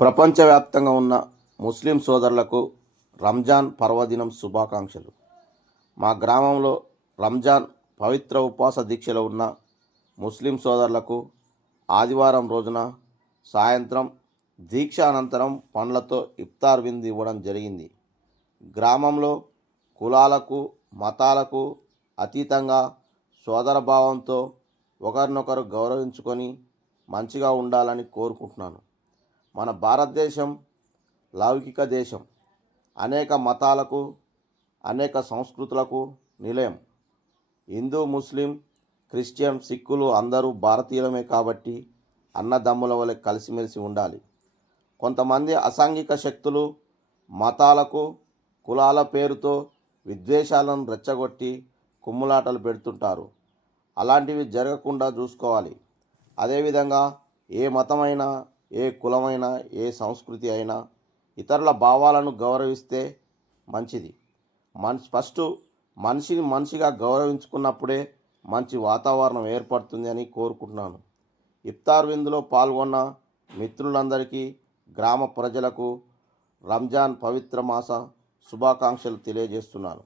ప్రపంచవ్యాప్తంగా ఉన్న ముస్లిం సోదరులకు రంజాన్ పర్వదినం శుభాకాంక్షలు. మా గ్రామంలో రంజాన్ పవిత్ర ఉపవాస దీక్షలో ఉన్న ముస్లిం సోదరులకు ఆదివారం రోజున సాయంత్రం దీక్ష అనంతరం పండ్లతో ఇఫ్తార్ విందు ఇవ్వడం జరిగింది. గ్రామంలో కులాలకు మతాలకు అతీతంగా సోదరభావంతో ఒకరినొకరు గౌరవించుకొని మంచిగా ఉండాలని కోరుకుంటున్నాను. మన భారతదేశం లౌకిక దేశం. అనేక మతాలకు అనేక సంస్కృతులకు నిలయం. హిందూ, ముస్లిం, క్రిస్టియన్, సిక్కులు అందరూ భారతీయులమే కాబట్టి అన్నదమ్ముల వలె కలిసిమెలిసి ఉండాలి. కొంతమంది అసాంఘిక శక్తులు మతాలకు కులాల పేరుతో విద్వేషాలను రెచ్చగొట్టి కుమ్ములాటలు పెడుతుంటారు. అలాంటివి జరగకుండా చూసుకోవాలి. అదేవిధంగా ఏ మతమైనా ఏ కులమైనా ఏ సంస్కృతి అయినా ఇతరుల భావాలను గౌరవిస్తే మంచిది. ఫస్ట్ మనిషిని మనిషిగా గౌరవించుకున్నప్పుడే మంచి వాతావరణం ఏర్పడుతుంది అని కోరుకుంటున్నాను. ఇఫ్తార్ విందులో పాల్గొన్న మిత్రులందరికీ గ్రామ ప్రజలకు రంజాన్ పవిత్ర మాస శుభాకాంక్షలు తెలియజేస్తున్నాను.